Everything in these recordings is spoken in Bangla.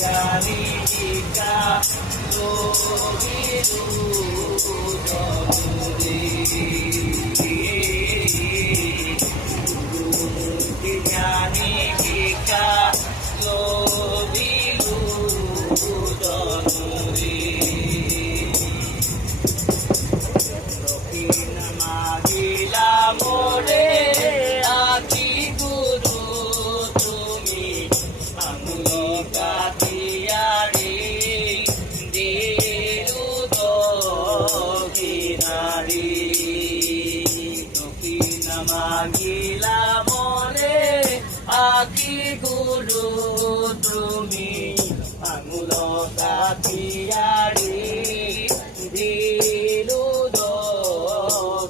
জানি টিকা রবিরু জনরে জানি টিকা রবিরু জনরে দক্ষিণ মাগিলা মোরে আকি গুরু তুমি আঙুল কাটিয়ারি দিলু দক্ষিণারি দক্ষিণ মাগিলা মোরে আকি গুরু তুমি আঙুল কাটিয়ারি দিলু দক্ষিণারি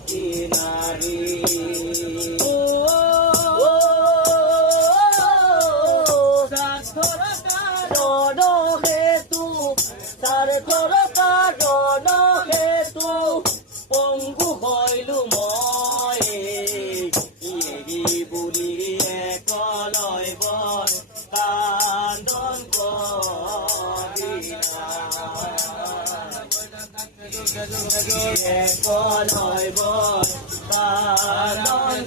পংগু হইলু মই এৰি বুলি একলয় বৰ কান্দন কৰিলা একলয় বৰ কান্দন